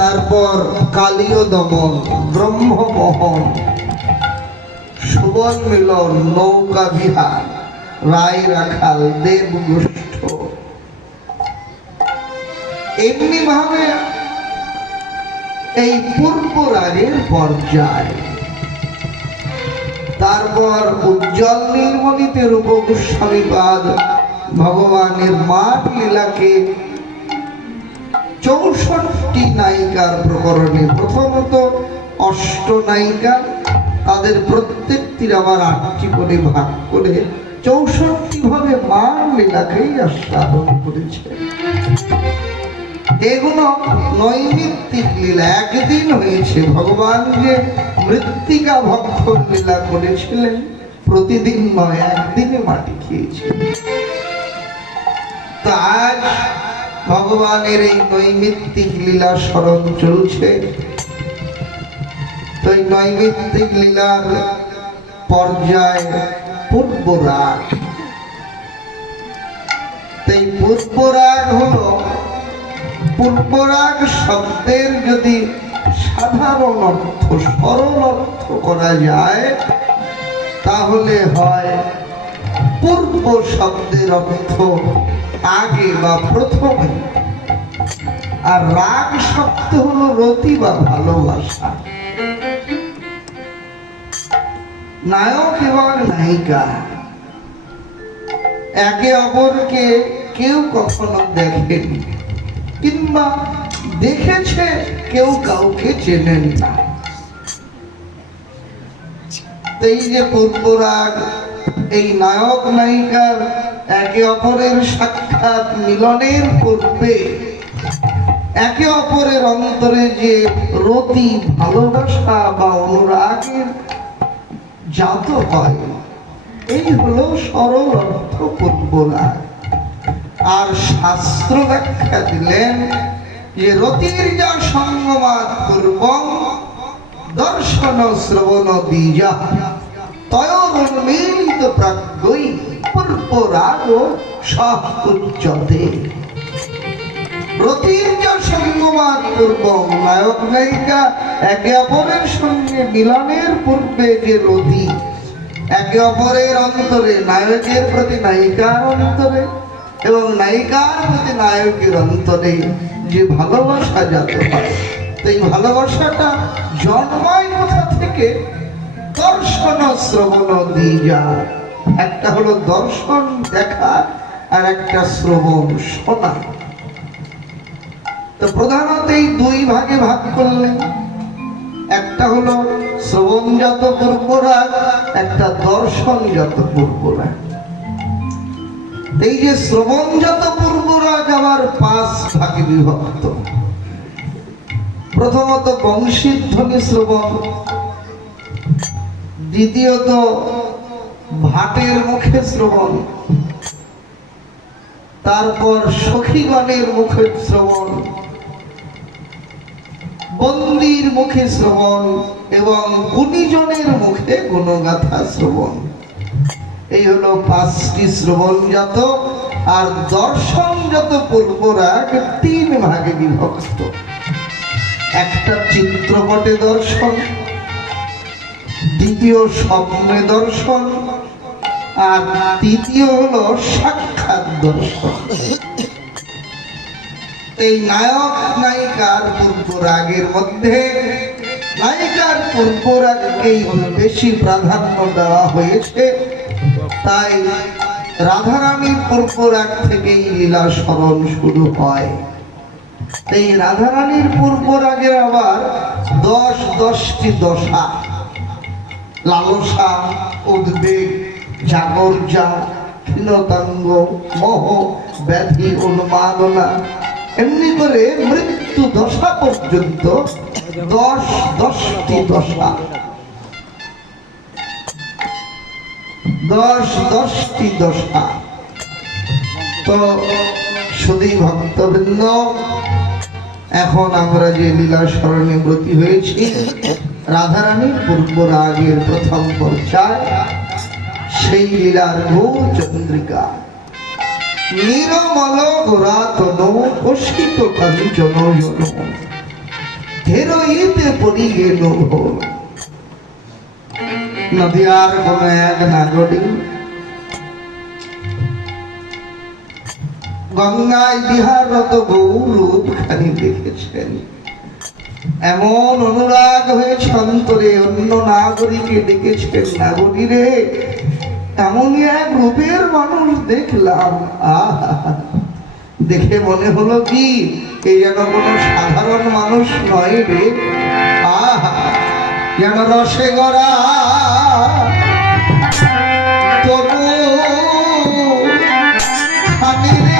তারপর কালীয় দমন, ব্রহ্মমোহন, সুবল মিলন, নৌকা বিহার, রায় রাখাল, দেবগোষ্ঠ, এমনি ভাবে এই পূর্ব রাগের পর্যায়। তারপর উজ্জ্বল নীলমণিতে রূপ গোস্বামীপাদ ভগবানের মাঠ লীলাকে 64 নায়িকার প্রকরণে, প্রথমত অষ্টনায়িকা, তাদের প্রত্যেকটির আবার 8টি করে ভাগ করে 64 ভাবে মার লীলাকেই আস্বাদন করেছে। এগুলো নৈমিত্তিক লীলা, একদিন হয়েছে। ভগবান যে মৃত্তিকা ভক্ষণ লীলা করেছিলেন প্রতিদিন নয়, একদিনে মাটি খেয়েছিলেন। তা আজ ভগবানের এই নৈমিত্তিক লীলা স্মরণ চলছে। তো এই নৈমিত্তিক লীলার পর্যায় পূর্ব রাগ। এই পূর্ব রাগ হলো, পূর্ব রাগ শব্দের যদি সাধারণ অর্থ, সরল অর্থ করা যায় তাহলে হয় পূর্ব শব্দের অর্থ আগে বা প্রথমে, আর রাগ শব্দ হলো রতি বা ভালোবাসা। নায়ক এবং নায়িকা একে অপরকে কেউ কখনো দেখেনি, কিংবা দেখেছে কেউ কাউকে চেনেন না। এই যে পূর্ব রাগ, এই নায়ক নায়িকার একে অপরের সাক্ষাৎ মিলনের পূর্বে একে অপরের অন্তরে যে রতি, ভালোবাসা বা অনুরাগের জাত হয়, এই হলো সরল অর্থ পূর্ব রাগ। আর শাস্ত্র ব্যাখ্যা দিলেন যে রতির যা সঙ্গমাত পূর্বং দর্শন শ্রবণ দ্বিজা তয়োর্মিলিত প্রাজ্ঞৈ পূর্ব রাগ সহ উচ্যতে। রতির যা সঙ্গমাত পূর্বং, নায়ক নায়িকা একে অপরের সঙ্গে মিলনের পূর্বে যে রতি, একে অপরের অন্তরে, নায়কের প্রতি নায়িকার অন্তরে এবং নায়িকার প্রতি নায়কের অন্তরে যে ভালোবাসা জাত হয়, এই ভালোবাসাটা জন্মায় কোথা থেকে? দর্শন শ্রবণ দ্বিজা। একটা হলো দর্শন, দেখা, আর একটা শ্রবণ, শোনা। তো প্রধানত এই দুই ভাগে ভাগ করলেন। একটা হলো শ্রবণজাত পূর্ব রাগ, একটা দর্শনজাত পূর্ব রাগ। এই যে শ্রবণজাত পূর্ব রাগ আবার 5 ভাগে বিভক্ত। প্রথমত বংশীধ্বনি শ্রবণ, দ্বিতীয়ত ভাটের মুখে শ্রবণ, তারপর সখীগণের মুখে শ্রবণ, বন্দির মুখে শ্রবণ এবং গুণীজনের মুখে গুণগাথা শ্রবণ। এই হলো 5টি শ্রবণজাত আর দর্শনজাত পূর্ব রাগ 3 ভাগে বিভক্ত। একটা চিত্রপটে দর্শন, দ্বিতীয় স্বপ্নে দর্শন, আর তৃতীয় হলো সাক্ষাৎ দর্শন। এই নায়ক নায়িকার পূর্ব রাগের মধ্যে নায়িকার পূর্ব রাগকেই বেশি প্রাধান্য দেওয়া হয়েছে। তাই রাধারানীর পূর্ব রাগ থেকেই লীলা স্মরণ শুরু হয়। এই রাধারানীর পূর্ব রাগের আবার 10টি দশা: লালসা, উদ্বেগ, জাগর্জা, ক্ষীণতাঙ্গ, মোহ, ব্যাধি, উন্মাদনা, এমনি করে মৃত্যু দশা পর্যন্ত 10টি দশা, 10টি দশা। তো শুধু ভক্তবৃন্দ, এখন আমরা যে লীলা স্মরণে ব্রতী হয়েছি, রাধারানীর পূর্ব রাগের প্রথম পর্যায়, সেই লীলার ঘোর চন্দ্রিকা। নিরমল গোরাতন কষিত কাঞ্চন জন হেরোইতে পড়িয়ে লোভ নদিয়ার কোন এক নাগরিক গঙ্গায় বিহারত গৌরূপ খানি দেখেছেন। এমন অনুরাগ হয়েছে অন্তরে, অন্য নাগরিকে ডেকেছেন, নাগরী রে এমনই এক রূপের মানুষ দেখলাম। আহা, দেখে মনে হলো কি এই যেন কোনো সাধারণ মানুষ নয় রে। আহা, যেন রসে গড়া তবু খানি রে।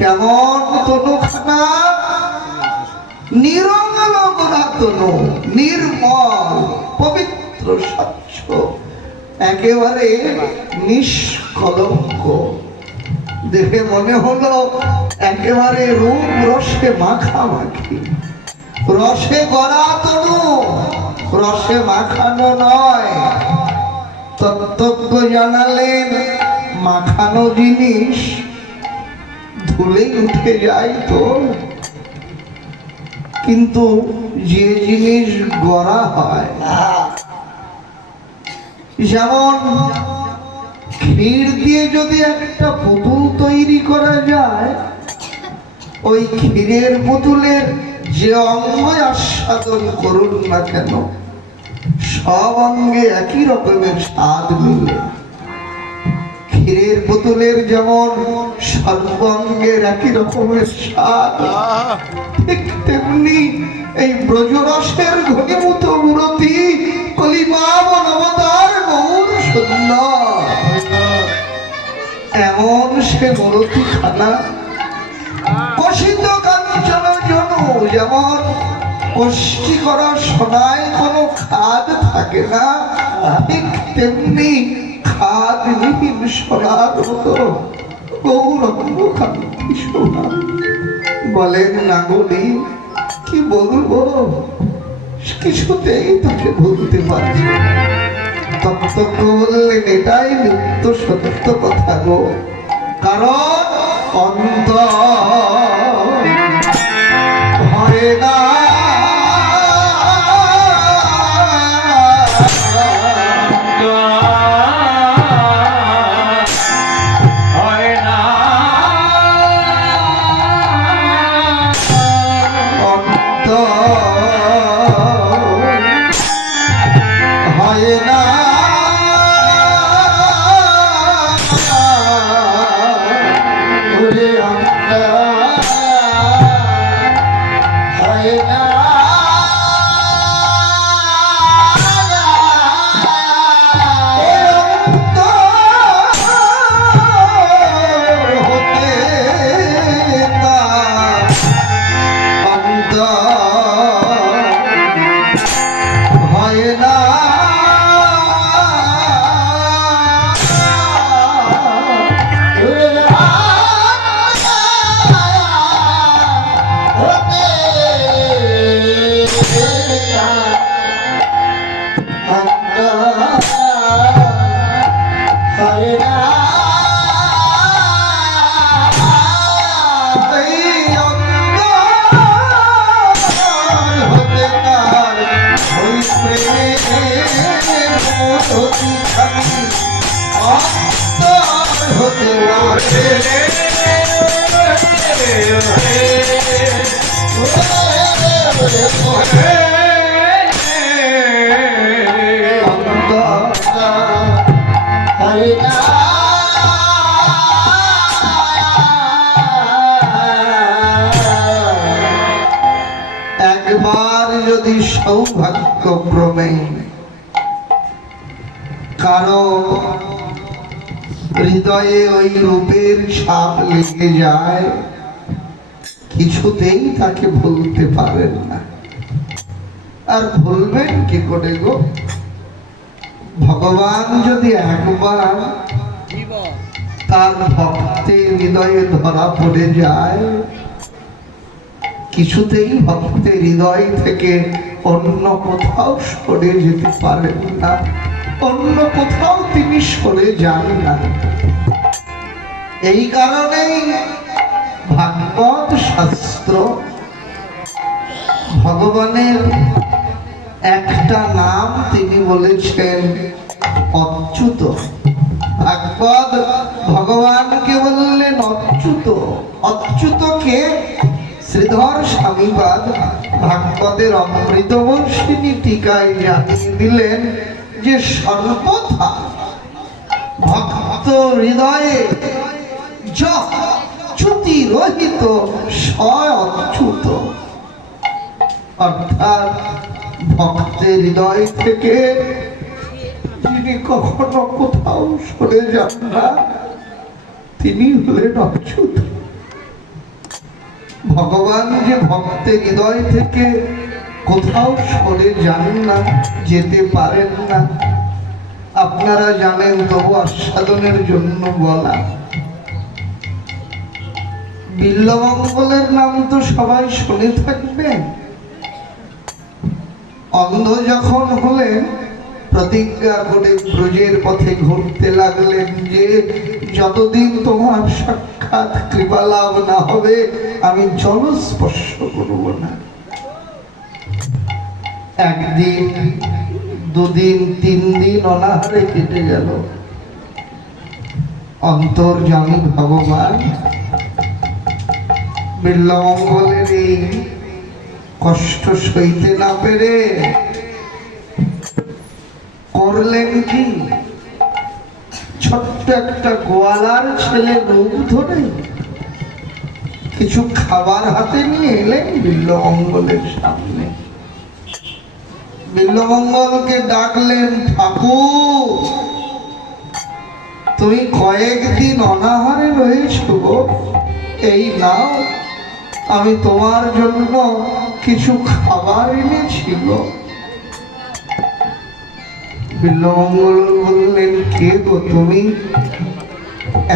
কেমন তনুখানা, নিরঙ্গল গোরা তনু, নির্মল পবিত্র স্বচ্ছ, একেবারে নিষ্কলঙ্ক। দেখে মনে হলো একেবারে রূপ রসে মাখামাখি, রসে গড়া তনু, রসে মাখানো নয়। তত্ত্বজ্ঞ জানালেন মাখানো জিনিস ধুলে উঠে যায় তো, কিন্তু যে জিনিস গড়া হয়, যেমন ক্ষীর দিয়ে যদি একটা পুতুল তৈরি করা যায়, ওই ক্ষীরের পুতুলের যে অঙ্গ আস্বাদন করুন না কেন, সব অঙ্গে একই রকমের স্বাদ মিলে। ক্ষীরের পুতুলের যেমন সর্বাঙ্গের একই রকমের স্বাদ, ঠিক তেমনি এই ব্রজরসের ঘনীভূত মূরতি কলিপাবন অবতার গৌর সুন্দর। এমন সে মূরতি খানা কষিত কাঞ্চন জনু, যেমন কষ্টি করা সোনায় কোনো খাদ থাকে না, ঠিক তেমনি খাদবিহীন সোনার মতো গৌরঙ্গ কান্তি সোনা। বলেন নাগরী কি বলবো, কিছুতেই তাকে বলতে পারছি। তত্ত্বজ্ঞ বললেন এটাই নিত্য সত্য কথা গো, কারণ অন্তর হয় না একবার যদি সৌভাগ্যক্রমে কারো হৃদয়ে ওই রূপের ছাপ লেগে যায়, কিছুতেই তাকে ভুলতে পারেন না। আর ভুলবেন কি করে গো? ভগবান যদি একবার তার ভক্তের হৃদয়ে ধরা পড়ে যায়, কিছুতেই ভক্তের হৃদয় থেকে অন্য কোথাও সরে যেতে পারেন না, অন্য কোথাও তিনি সরে যান না। এই কারণেই ভাগবত শাস্ত্র ভগবানের একটা নাম তিনি বলেছেন অচ্যুত। ভাগবত ভগবানকে বললেন অচ্যুত। অচ্যুত কে? শ্রীধর স্বামীপাদ ভাগবতের অমৃতবর্ষিণী টিকায় জানিয়ে দিলেন যে সর্বথা ভক্ত হৃদয়ে চ্যুতি রহিত সয় অচ্যুত। অর্থাৎ ভক্তের হৃদয় থেকে যিনি কখনো কোথাও সরে যান না, তিনি হলেন অচ্যুত। ভগবান যে ভক্তের হৃদয় থেকে কোথাও সরে যান না, যেতে পারেন না, আপনারা জানেন, তবু আস্বাদনের জন্য বলা। বিল্বমঙ্গলের নাম তো সবাই শুনে থাকবেন। অন্ধ যখন হলেন, প্রতিজ্ঞা করে ব্রজের পথে ঘুরতে লাগলেন যে যতদিন তোমার সাক্ষাৎ কৃপা লাভ না হবে আমি জল স্পর্শ করব না। একদিন, দুদিন, 3 দিন অনাহারে কেটে গেল। অন্তর্যামী ভগবান বিল্বমঙ্গলের এই কষ্ট সইতে না পেরে করলেন কি? ছোট্ট একটা গোয়ালার ছেলে রূপ ধরে কিছু খাবার হাতে নিয়ে এলেন বিল্বমঙ্গলের সামনে। বিল্বমঙ্গলকে ডাকলেন, ঠাকুর তুমি কয়েকদিন অনাহারে রয়েছ, এই নাও, আমি তোমার জন্য কিছু খাবার এনেছিল। বিল্বমঙ্গল বললেন, কে গো তুমি?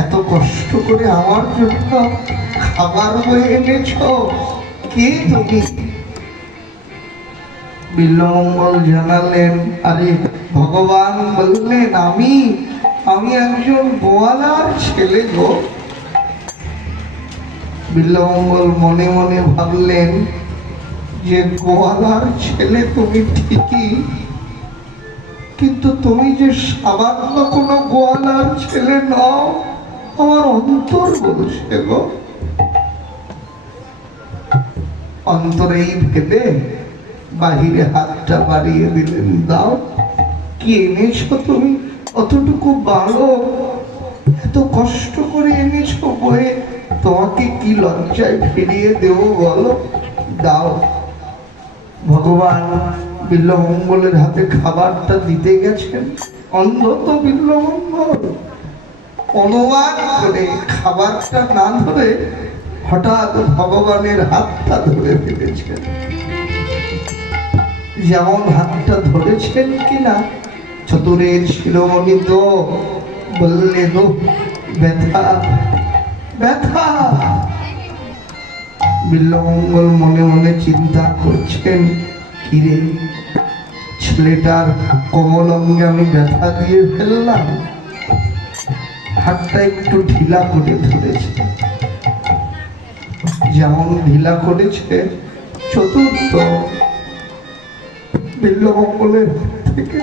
এত কষ্ট করে আমার জন্য খাবার বয়ে এনেছ, কে তুমি? বিল্বমঙ্গল জানালেন, আরে ভগবান বললেন, আমি একজন গোয়ালার ছেলে গো। বিল্বমঙ্গল মনে মনে ভাবলেন যে গোয়ালার ছেলে তুমি ঠিকই, কিন্তু তুমি যে সামান্য কোনো গোয়ালার ছেলে নও, আমার অন্তর বলছে গো। অন্তরেই ভেবে বাহিরে হাতটা বাড়িয়ে দিলেন, দাও, কি এনেছো তুমি? অতটুকু ভালো, এত কষ্ট করে এনেছো বয়ে, তোমাকে কি লজ্জায় ফিরিয়ে দেব বলো, দাও। ভগবান বিল্বমঙ্গলের হাতে খাবারটা দিতে গেছেন। অন্ধ তো বিল্বমঙ্গল, অনুমান করে খাবারটা না ধরে হঠাৎ ভগবানের হাতটা ধরে ফেলেছেন। যেমন হাতটা ধরেছেন কিনা, চতুরের শিরোমণি তো বললেন, ব্যথা ব্যথা। বিল্বমঙ্গল মনে মনে চিন্তা করছেন, কিরে ছেলেটার কোমল অঙ্গে আমি ব্যথা দিয়ে ফেললাম। হাতটা একটু ঢিলা করে ধরেছে, যেমন ঢিলা করেছে, চতুর্থ বিল্বমঙ্গলের থেকে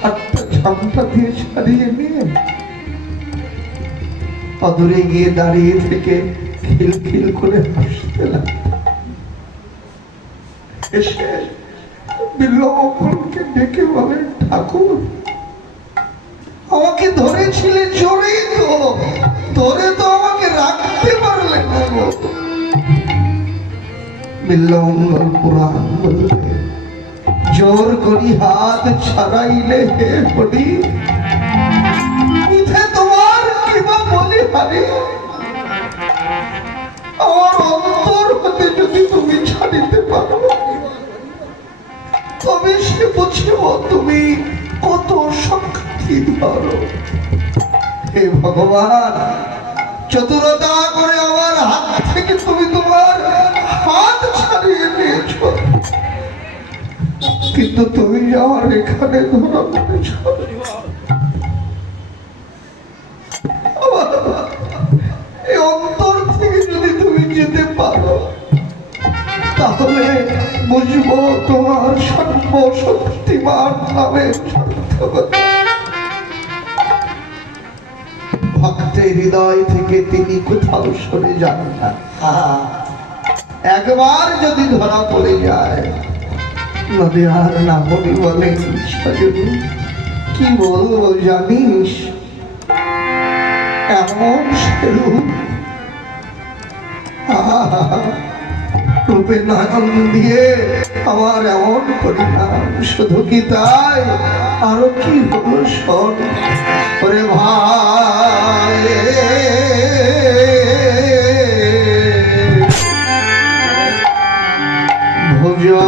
হাতটা ঝামটা দিয়ে ছাড়িয়ে নিয়ে অদূরে গিয়ে দাঁড়িয়ে থেকে খিলখিল করে হাসতে লাগলো। এসে বিল্বমঙ্গলকে ডেকে বলে, ঠাকুর আমাকে ধরেছিলে জোরেই তো, ধরে তো আমাকে রাখতে পারলে না গো। বিল্বমঙ্গল পুরাণ বললে, জোর করি হাত ছাড়াইলে হে হরি, মিথ্যে তোমার কিবা বলি হারি, আমার অন্তর হতে যদি তুমি ছাড়িতে পারো তবে সে বুঝিব তুমি কত শক্তি ধরো। হে ভগবান, চতুরতা করে আমার হাত থেকে তুমি তোমার হাত ছাড়িয়ে নিয়েছ, কিন্তু তুমি আমার এখানে ধরা পড়েছ। এই অন্তর থেকে যদি তুমি যেতে পারো তাহলে বুঝবো তোমার সর্বশক্তিমান নামের সার্থকতা। ভক্তের হৃদয় থেকে তিনি কোথাও সরে যান না। একবার যদি ধরা পড়ে যায় নদী আর না বলি বলেন, সজনী কি বলবো জানিস, এমন সেরূপ রূপে নয়ন দিয়ে আমার এমন পরিণাম, শুধু কি তাই আরো কি হলো শোন। ওরে ভাই ভোজা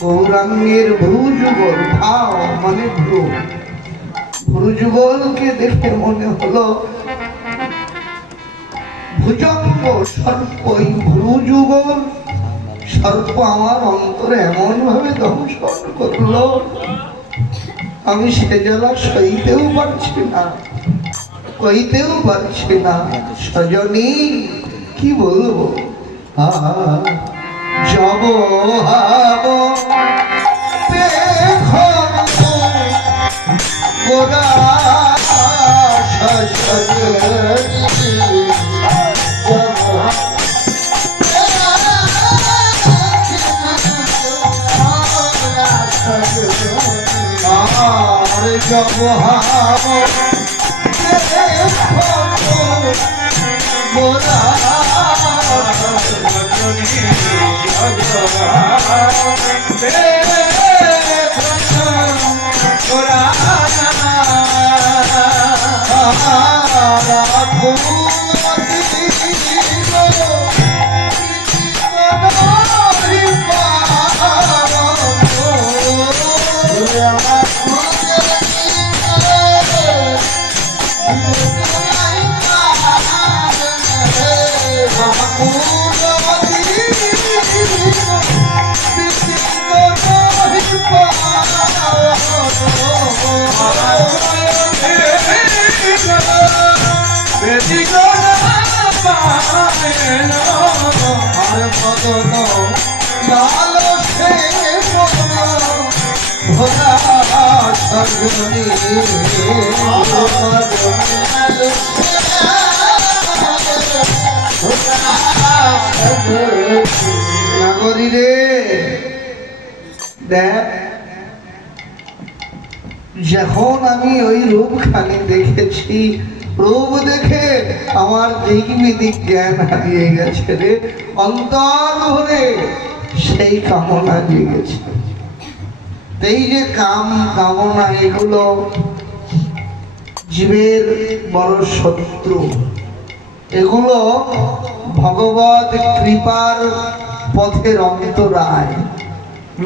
গৌরাঙ্গের ভ্রুযুগল ভাব মানে ভ্রুযুগলকে দেখে মনে হলো ভুজঙ্গ সর্প, এই ভ্রুযুগল সর্প আমার অন্তরে এমন ভাবে দংশন করলো আমি সে জ্বালা সইতেও পারছি না, কইতেও পারছি না। সজনী কি বলবো, যাব হাব গোরা যাব হাব গোরা নাগরী রে দেখ, যখন আমি ওই রূপখানি দেখেছি, রূপ দেখে আমার দিক বিদিক জ্ঞান হারিয়ে গেছে রে। অন্তর ভরে সেই কামনা জেগেছে। এই যে কামনা, এগুলো জীবের বড় শত্রু। এগুলো ভগবত কৃপার পথের অন্তরায়।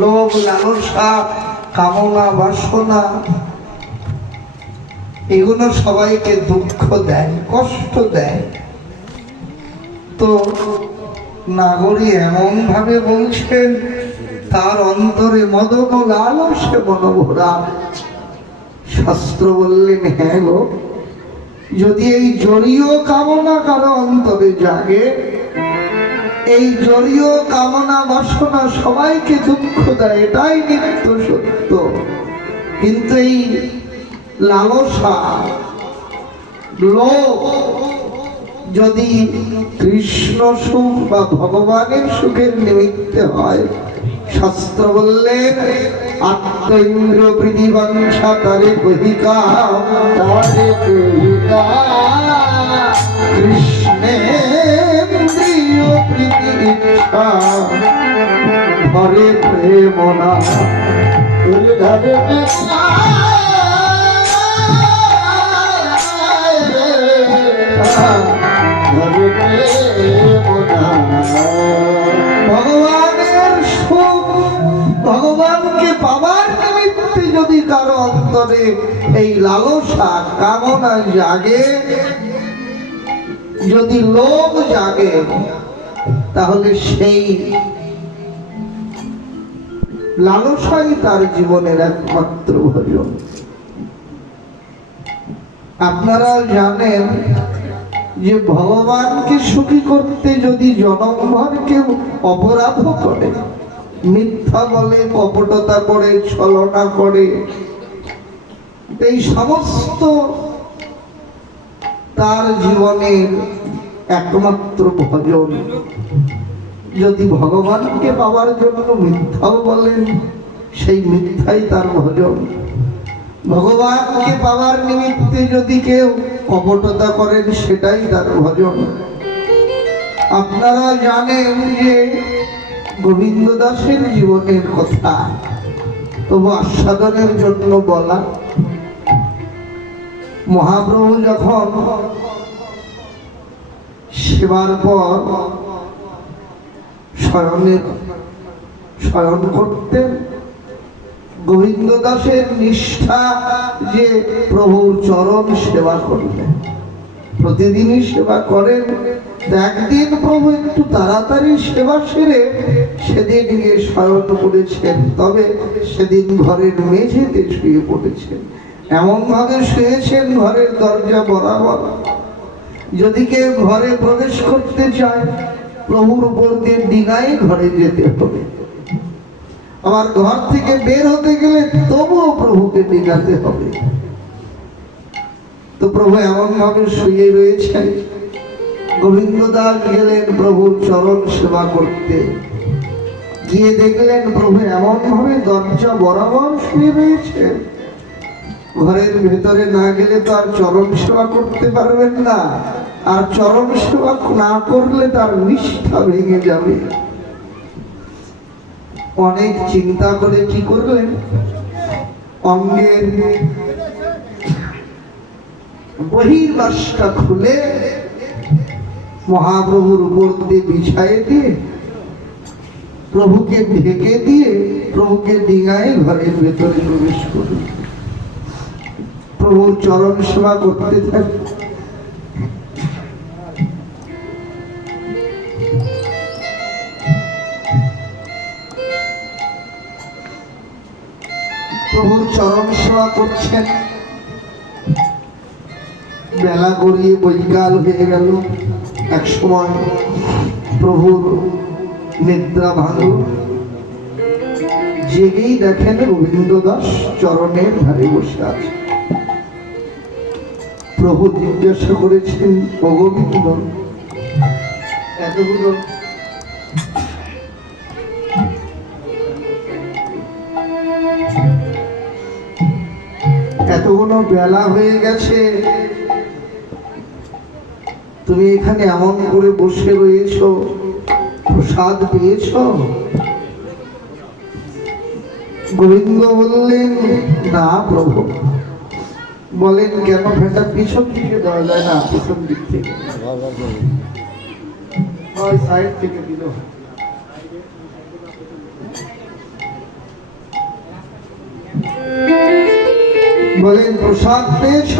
লোভ, লালসা, কামনা, বাসনা, এগুলো সবাইকে দুঃখ দেয়, কষ্ট দেয়। তো নাগরী এমন ভাবে বলছেন, তার অন্তরে মদন ও লালসে মনোভরা। শাস্ত্র বললেন, হ্যাঁ গো, যদি এই জড়ীয় কামনা কারো অন্তরে জাগে, এই জড়ীয় কামনা বাসনা সবাইকে দুঃখ দেয়, এটাই নিত্য সত্য। কিন্তু এই লালসা, লোভ যদি কৃষ্ণ সুখ বা ভগবানের সুখের নিমিত্তে হয়, শাস্ত্র বললেন আত্ম ইন্দ্র প্রীতি বাঞ্ছা তারে কহিকা, কৃষ্ণেন্দ্রিয় প্রীতি ইচ্ছা ধরে প্রেম না, ধরে ভগবানের সুখ, ভগবানকে পাবার নিমিত্তে যদি কারো অন্তরে এই লালসা কামনা জাগে, যদি লোভ জাগে, তাহলে সেই লালসাই তার জীবনের একমাত্র ভজন। আপনারাও জানেন যে ভগবানকে সুখী করতে যদি জনমভর কেউ অপরাধ করে, মিথ্যা বলে, কপটতা করে, ছলনা করে, এই সমস্ত তার জীবনের একমাত্র ভজন। যদি ভগবানকে পাওয়ার জন্য মিথ্যাও বলেন, সেই মিথ্যাই তার ভজন। ভগবানকে পাওয়ার নিমিত্তে যদি কেউ কপটতা করেন, সেটাই তার ভজন। আপনারা জানেন যে গোবিন্দ দাসের জীবনের কথা, তবু আস্বাদনের জন্য বলা। মহাপ্রভু যখন সেবার পর শয়ন করতেন, গোবিন্দ দাসের নিষ্ঠা যে প্রভুর চরণ সেবা করলেন, প্রতিদিনই সেবা করেন। একদিন প্রভু একটু তাড়াতাড়ি সেবা সেরে সেদিন গিয়ে শয়ন করেছেন, তবে সেদিন ঘরের মেঝেতে শুয়ে পড়েছেন। এমন ভাবে শুয়েছেন ঘরের দরজা বরাবর। যদি কেউ ঘরে প্রবেশ করতে চায়, প্রভুর উপর দিয়ে ডিঙাই ঘরে যেতে হবে। আমার ঘর থেকে বের হতে গেলে তবুও প্রভুকে ডিঙাতে হবে। তো প্রভু এমন ভাবে শুয়ে রয়েছেন। গোবিন্দ দাস গেলেন প্রভুর চরণ সেবা করতে, গিয়ে দেখলেন প্রভু এমন ভাবে দরজা বরাবর শুয়ে রয়েছে। ঘরের ভেতরে না গেলে তো আর চরণ সেবা করতে পারবেন না, আর চরণ সেবা না করলে তার নিষ্ঠা ভেঙে যাবে। অনেক চিন্তা করে কি করলেন, অঙ্গের বহির্বাসটা খুলে মহাপ্রভুর উপর দিয়ে বিছায়ে দিয়ে প্রভুকে ঢেকে দিয়ে প্রভুকে ডিঙায় ঘরের ভেতরে প্রবেশ করল। প্রভুর চরণ সেবা করতে থাকে। প্রভুর চরণ সেবা করছেন। বেলা গড়িয়ে বৈকাল হয়ে গেল। এক সময় প্রভুর নিদ্রা ভাঙল। জেগেই দেখেন গোবিন্দ দাস চরণের ধারে বসে আছে। প্রভু জিজ্ঞাসা করেছেন, ও গোবিন্দ, এতগুলো বেলা হয়ে গেছে, তুমি এখানে এমন করে বসে রয়েছ, প্রসাদ পেয়েছ? গোবিন্দ বললেন, না প্রভু। বলেন, কেন? ফ্যানটা পিছন দিকে দেওয়া যায় না? পিছন দিক থেকে, ওই সাইড থেকে দিল। বলেন, প্রসাদ পেয়েছ?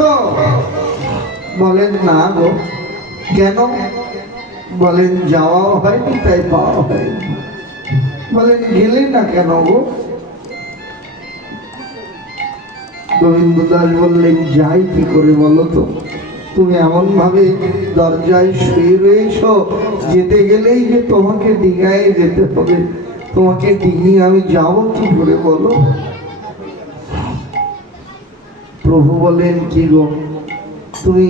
বলেন, না গো। কেন? বলেন, যাওয়া হয়নি তাই পাওয়া হয়নি। বলেন, গেলে না কেন গো? গোবিন্দ দাস বললেন, যাই কি করে বলো তো? তুমি এমন ভাবে দরজায় শুয়ে রয়েছ, যেতে গেলেই যে তোমাকে ডিঙায় যেতে হবে। তোমাকে ডিঙিয়ে আমি যাবো কি করে বলো? প্রভু বলেন, কি গো, তুমি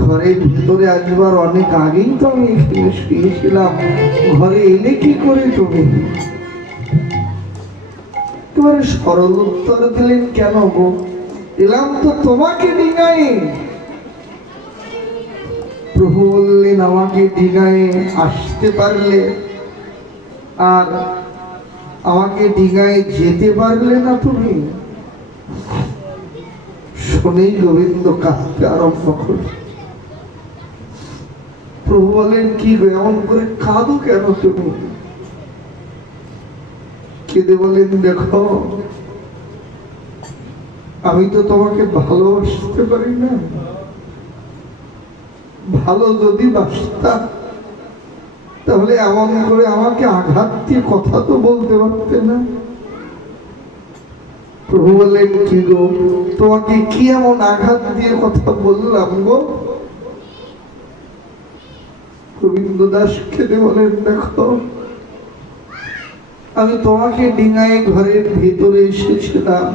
ঘরের ভিতরে আসবার অনেক আগেই তো আমি এখানে শুয়েছিলাম, ঘরে এলে কি করে তুমি? একেবারে সরল উত্তর দিলেন, কেন গো? এলাম তো তোমাকে ডিঙায়। প্রভু বললেন, আমাকে ডিঙায় আসতে পারলে আর আমাকে ডিঙায় যেতে পারলে না তুমি? শুনেই গোবিন্দ কাঁদতে আরম্ভ করল। প্রভু বলেন, কি গো, এমন করে কাঁদো কেন তুমি? কেঁদে বলেন, দেখো, আমি তো তোমাকে ভালোবাসতে পারি না। ভালো যদি বাসতাম তাহলে এমন করে আমাকে আঘাত দিয়ে কথা তো বলতে পারতে না। প্রভু বললেন, কি গো, তোমাকে কি এমন আঘাত দিয়ে কথা বললাম গো? গোবিন্দ দাস কেঁদে বলেন, দেখো, আমি তোমাকে ডিঙায় ঘরের ভিতরে এসেছিলাম,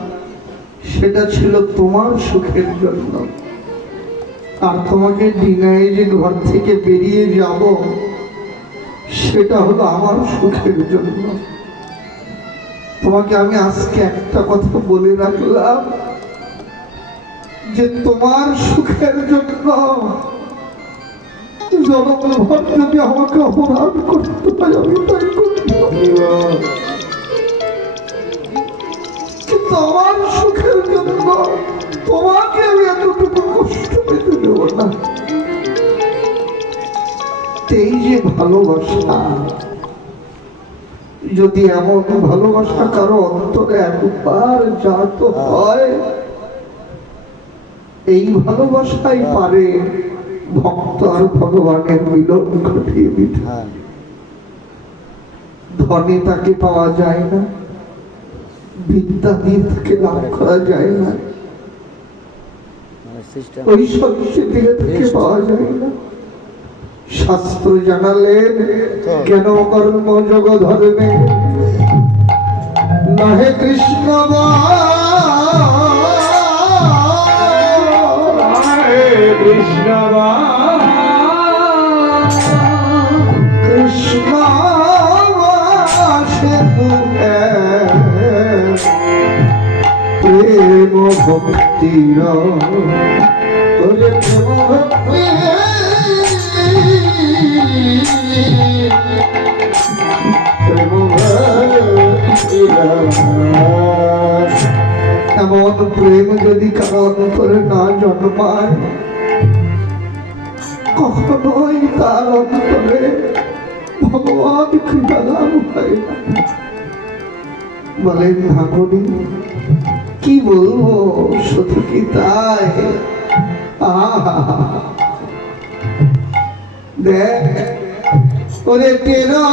সেটা ছিল তোমার সুখের জন্য। আর তোমাকে ডিঙায় যে ঘর থেকে বেরিয়ে যাব, সেটা হলো আমার সুখের জন্য। তোমাকে আমি আজকে একটা কথা বলে রাখলাম, যে তোমার সুখের জন্য জনগণ যদি আমাকে অপরাধ করতে পারে, আমি তাই করতে পারি। কিন্তু আমার সুখের জন্য তোমাকে আমি এতটুকু কষ্ট পেতে দেব না। এই যে ভালোবাসা, যদি এমন ভালোবাসা কারো অন্তরে একবার জাত হয়, এই ভালোবাসাই পারে ভক্ত আর ভগবানের মিলন ঘটিয়ে দিতে। ধনে তাকে পাওয়া যায় না, বিদ্যা দিয়ে তাকে লাভ করা যায় না, ঐশ্বর্য দিয়ে তাকে পাওয়া যায় না। শাস্ত্র জানালেন, কেন কর্ম যোগ ধর্মে নাহে কৃষ্ণ কৃষ্ণ কৃষ্ণ প্রেম ভক্তির এমন প্রেম যদি কারো অন্তরে না জন্মায়, কখনোই তার অন্তরে ভগবান কৃপাদান হয় না। বলেন ঠাকুরি কি বলবো, শুধু কি তাই? দেখ ওরে তেরা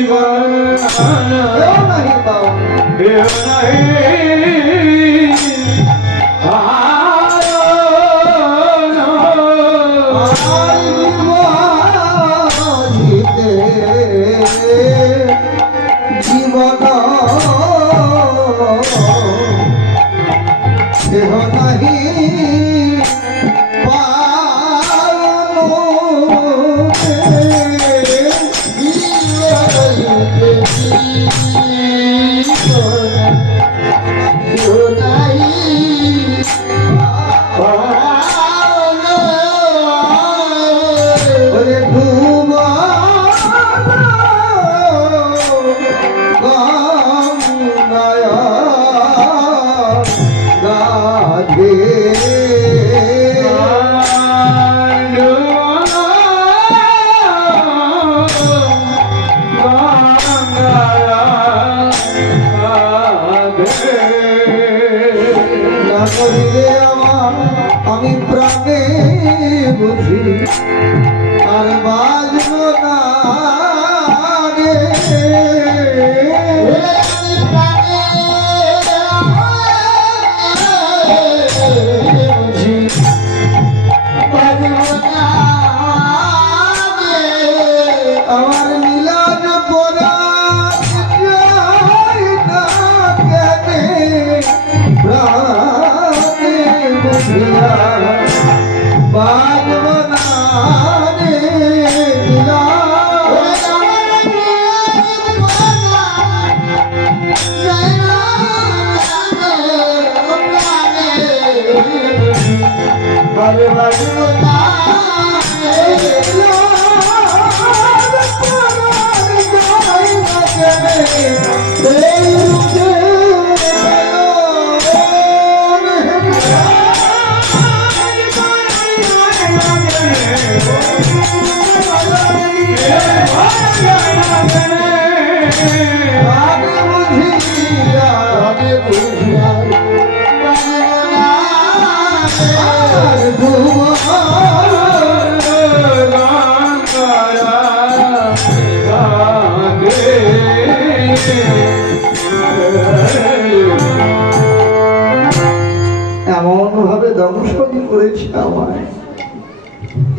জীবন দেহ নাহি জীবন দেহ নাহি আমি প্রাণে বুঝি আর বাজব না। ভালো বাজবো না এমন ভাবে দংশন করেছে আমায়।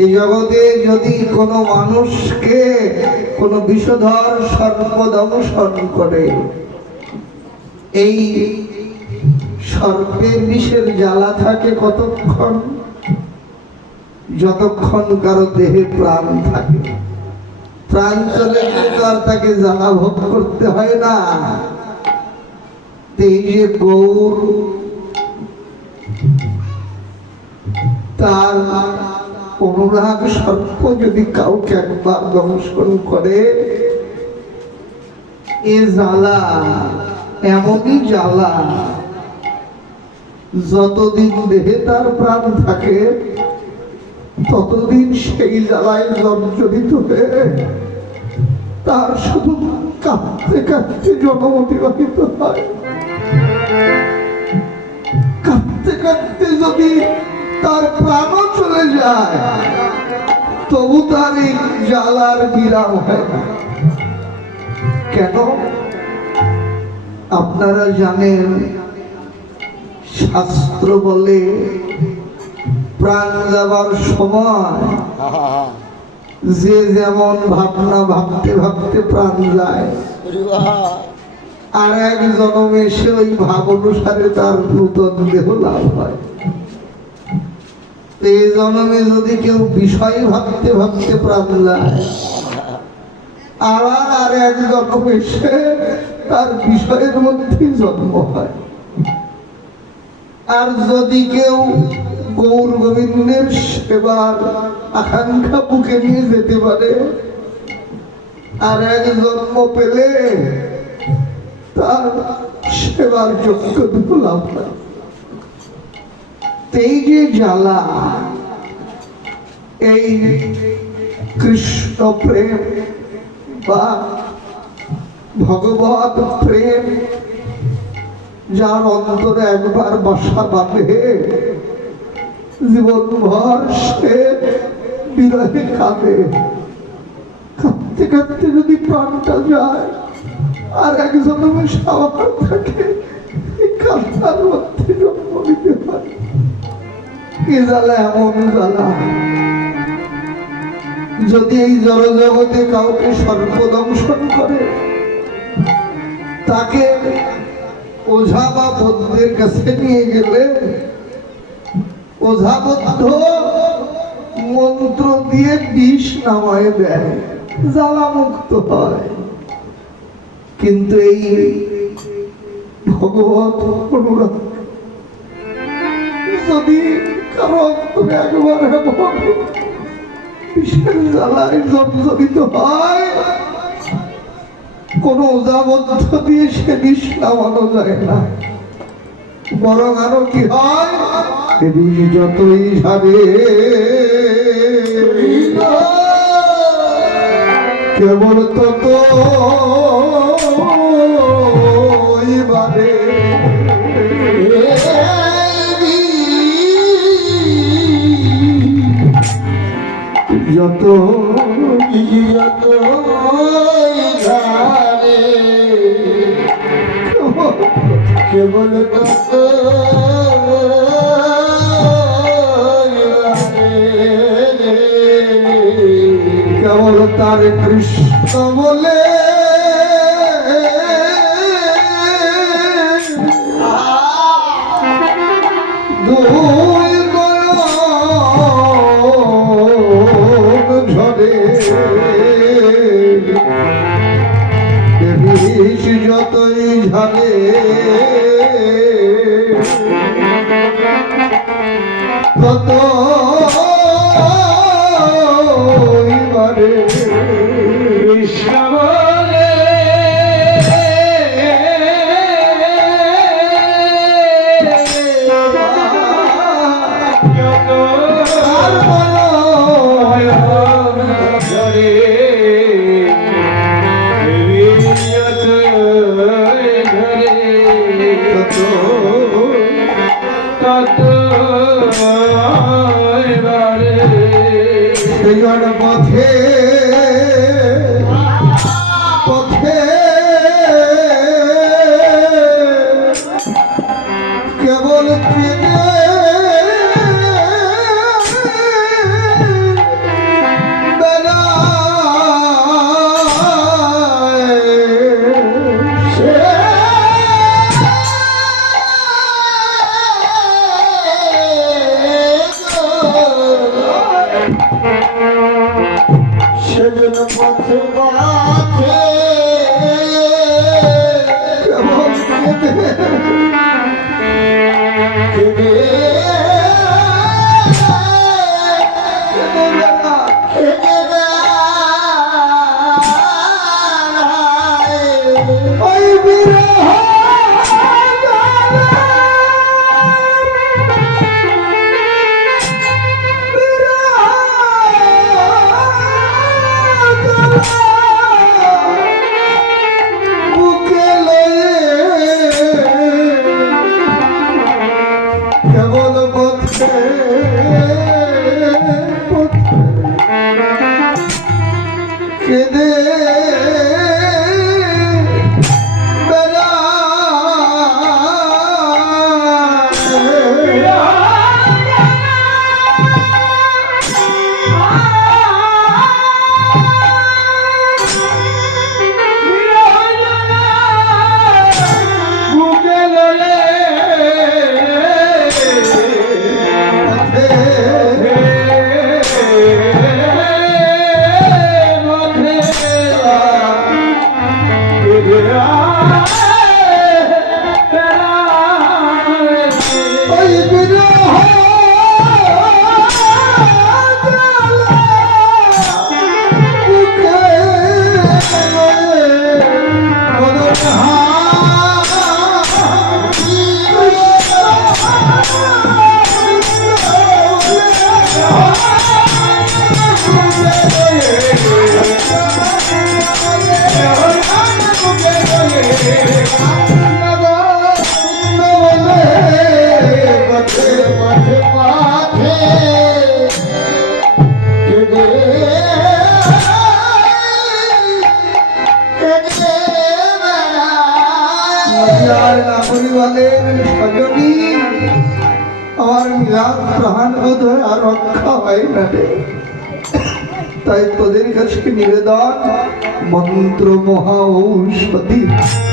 এই জগতে যদি কোনো মানুষকে কোনো বিষধর সর্প দংশন করে, এই সর্পের বিষের জ্বালা থাকে কতক্ষণ? যতক্ষণ কারো দেহে প্রাণ থাকে। প্রাণ চলে গেলে তো আর তাকে জ্বালা ভোগ করতে হয় না। এই যে গৌর, তার অনুরাগ সর্প যদি কাউকে একবার দংশন করে, এ জ্বালা এমনই জ্বালা, যতদিন দেহে তার প্রাণ থাকে ততদিন সেই জ্বালায় জর্জরিত হয়ে তার শুধু কাঁদতে কাঁদতে জন্ম অতিবাহিত হয়। কাঁদতে কাঁদতে যদি তার প্রাণও চলে যায়, তবু তার এই জ্বালার বিরাম হয় না। কেন? আপনারা জানেন, শাস্ত্র বলে প্রাণ যাবার সময় যে যেমন ভাবনা ভাবতে ভাবতে প্রাণ যায়, আর এক জন্মে এসে ওই ভাব অনুসারে তার নূতন দেহ লাভ হয়। এই জন্মে যদি কেউ বিষয় ভাবতে ভাবতে প্রাণ যায়, আবার আর এক জন্ম এসে তার বিষয়ের মধ্যে জন্ম হয়। আর যদি কেউ গৌর গোবিন্দের সেবার আকাঙ্ক্ষা বুকে নিয়ে যেতে পারে, আর এক জন্ম পেলে তার সেবার যোগ্য লাভ হয়। এই যে জ্বালা, এই কৃষ্ণ প্রেম বা ভগবত প্রেম, যার অন্তরে একবার বাসা বাঁধে, জীবনভর সে বিরহে কাঁদে। কাঁদতে কাঁদতে যদি প্রাণটা যায়, আর একজনের সাবান থাকে, কান্নার মধ্যে জন্ম নিতে হয়। কি জ্বালা, এমন জ্বালা। যদি এই জড় জগতে কাউকে সর্প দংশন করে, তাকে ওঝা বা বৌদ্ধের কাছে নিয়ে গেলে ওঝা বৌদ্ধ মন্ত্র দিয়ে বিষ নামায় দেয়, জ্বালা মুক্ত হয়। কিন্তু এই ভগবত অনুরাগ যদি কারো অন্তরে একবার এমন বিষের জ্বালায় জর্জরিত হয়, কোন ওঝাবদ্ধ দিয়ে সে বিষ নামানো যায় না। বরং আরো কি হয়, যতই ঝাড়ে কেবল তত বাড়ে। যত যত কেবল তত কেবল তার কৃষ্ণ বলে দুই ঝরে বিষ যতই ঝরে কত এবারে কৃষ্ণ বলে আর বলো ধরে কত কত এবারে সেজন পথে পথে কেবল চেনে সেদিন পথে পথে কেবল কেঁদে ওই বিরহ বুকে লয়ে কেবল পথে পথে কেঁদে বুকে লয়ে ওই বিরহ বুকে আমার মিলাদ প্রাণ বোধ আর রক্ষা হয় না রে। তাই তোদের কাছে নিবেদন, মন্ত্র মহা ঔষধি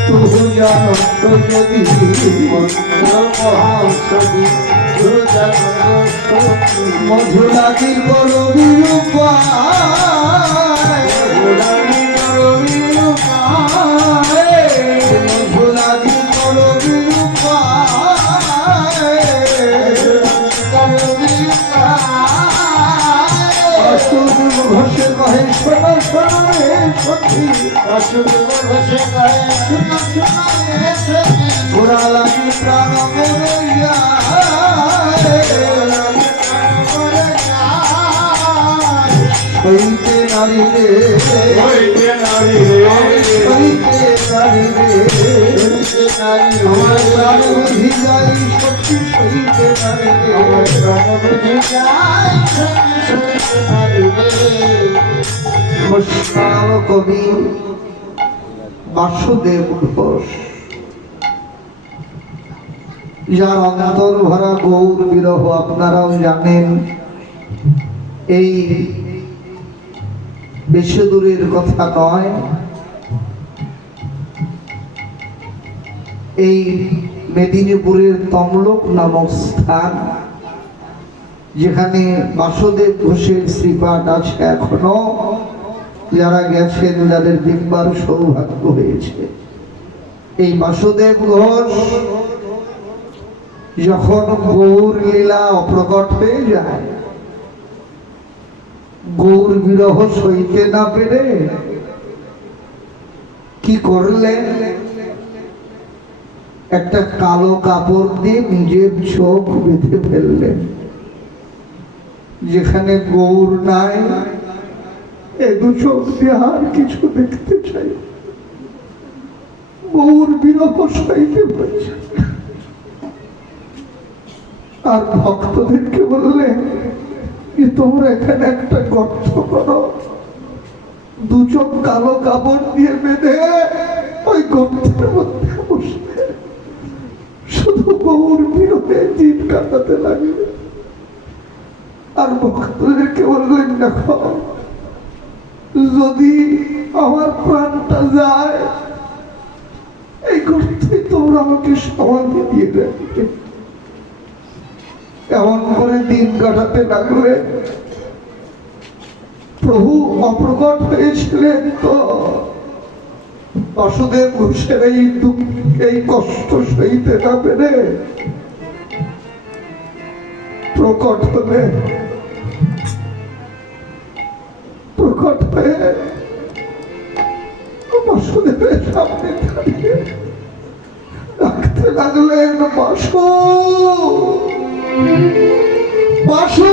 তুই জানো তো যদি মন্ত্র মহা ঔষধি তুই জানো তো মধুরাগির বড় বিরূপায় মধুরাগির বড় বিরূপায় মধুরাগির বড় ঘষে কহে শোনো শোনো রে সখী ঘোরা লাগি প্রাণ মরইয়া হইতে নারী রে হইতে নারী রে আমার প্রাণ বুঝি যাই সত্যি সইতে নারী রে মুস্তাম কবি বাসুদেব ঘোষ, যার অন্তর ভরা গৌর বিরহ আপনারাও জানেন। এই বেশি দূরের কথা নয়, এই মেদিনীপুরের তমলুক নামক স্থান, যেখানে বাসুদেব ঘোষের শ্রীপাঠ আছে এখনো। যারা গেছেন, যাদের দেখবার সৌভাগ্য হয়েছে, এই বাসুদেব ঘোষ যখন গৌর লীলা অপ্রকট হয়ে যায়, গৌর বিরহ সইতে না পেরে কি করলেন, একটা কালো কাপড় দিয়ে নিজের চোখ বেঁধে ফেললেন। যেখানে গৌর নাই, এ দু চোখ দিয়ে আর কিছু দেখতে চাই, গৌর বিরহ সইতে পারছে। আর ভক্তদেরকে বললেন যে তোমরা এখানে একটা গর্ত করো, দু চোখ কালো কাপড় দিয়ে বেঁধে ওই গর্তের মধ্যে বসবে, শুধু গৌর বিরহে দিন কাটাতে লাগবে। আর ভক্তদেরকে বললেন দেখো, যদি আমার প্রাণটা যায়, এই গর্তে তোমরা আমাকে সমাধি দিয়ে রাখবে। এমন করে দিন কাটাতে লাগলে। প্রভু অপ্রকট হয়েছিলেন তো বাসুদেব ঘোষের এই দুঃখ, এই কষ্ট সইতে না পেরে প্রকট হলে, প্রকট হয়ে বাসুদেবের সামনে দাঁড়িয়ে ডাকতে লাগলেন, বাসু বাসু।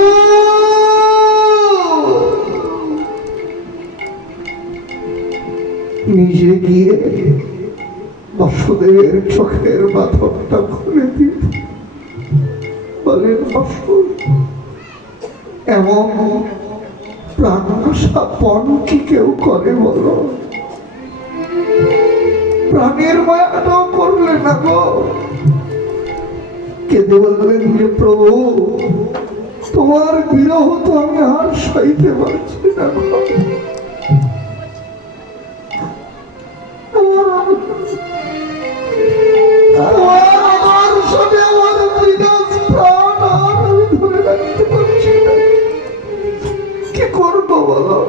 নিজে গিয়ে বাসুদেবের চোখের বাঁধনটা খুলে দিয়ে বলেন, বাসু এমন প্রাণনাশা পণ কি কেউ করে বলো? প্রাণের মায়াটাও করলে না গো। কেঁদে বললেন যে প্রভু তোমার বিরহ তো আমি আর সইতে পারছি না গো। কি করবো বলো?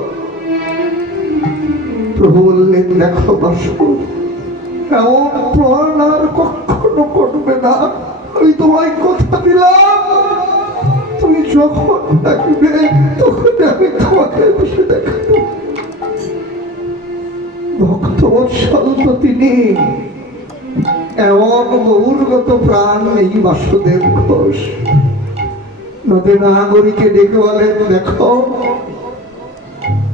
প্রভু বললেন দেখো বাসু, এমন প্রাণ আর কখনো করবে না। আমি তোমায় কথা দিলাম, তুমি যখন ডাকবে তখন আমি তোমাকে বসে দেখাবো। ভক্ত বৎসল তো তিনি, এমন গৌরগত প্রাণ এই বাসুদেব ঘোষ। নদী নাগরীকে ডেকে বলেন দেখো,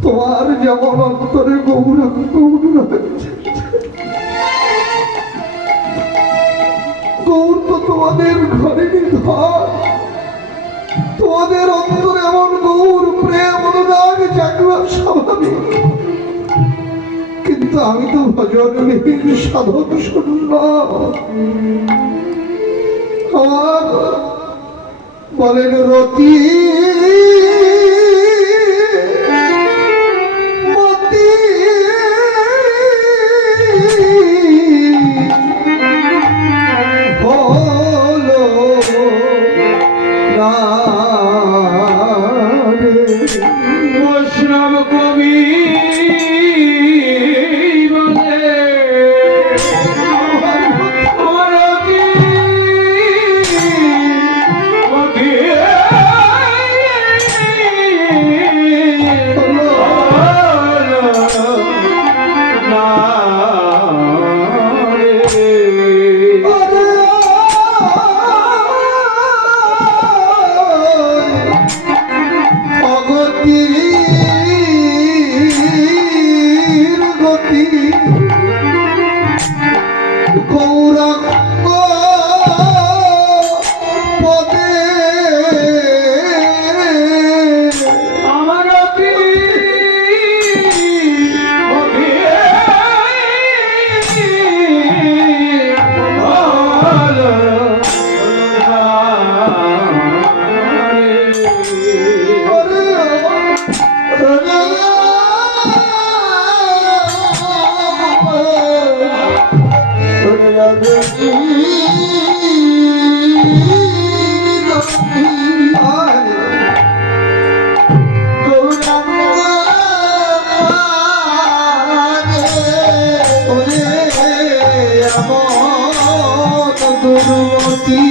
তোমার যেমন অন্তরে গৌরাঙ্গ রয়েছে, গৌর তো তোমাদের ঘরে নিধন, তোমাদের অন্তরে এমন গৌর প্রেম অনুরাগ জাগরা স্বাভাবিক। কিন্তু আমি তো ভজনবিহীন সাধন শূন্য। আমার বলেন রতি মতি হলো না রে। বৈষ্ণব কবি দুর্মতি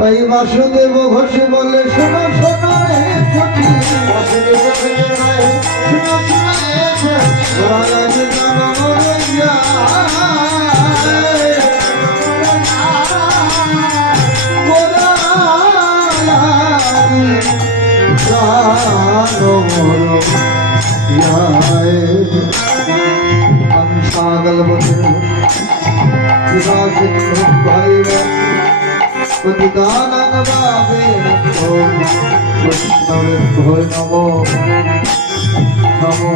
তাই বাসুদেব ঘোষ বলে শোনো শোনো রে সখী রাজ জনম রইয়া पागल बचन भाई प्रतिदान बाबे वैष्णव भोय नमो नमो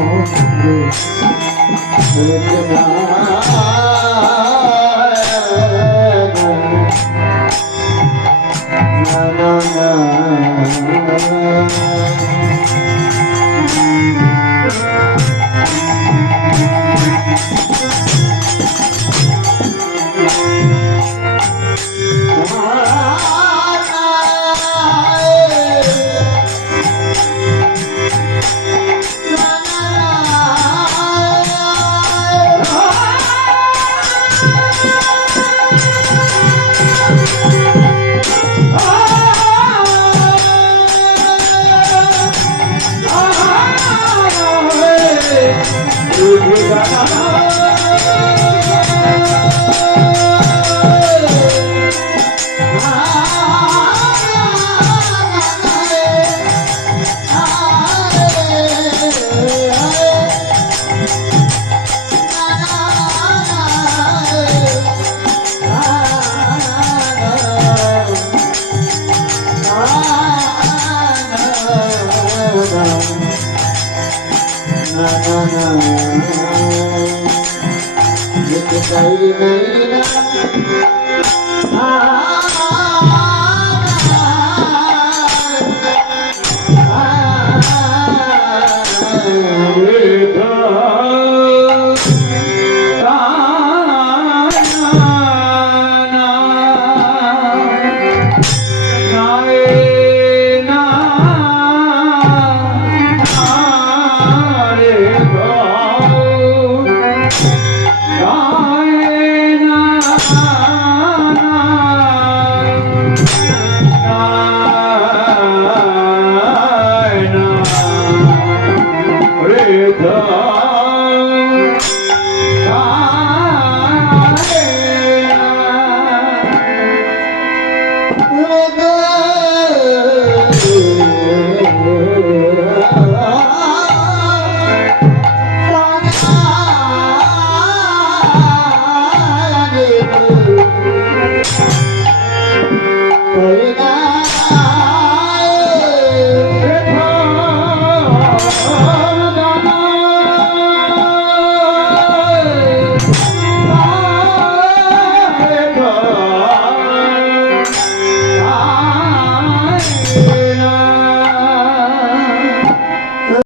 Ram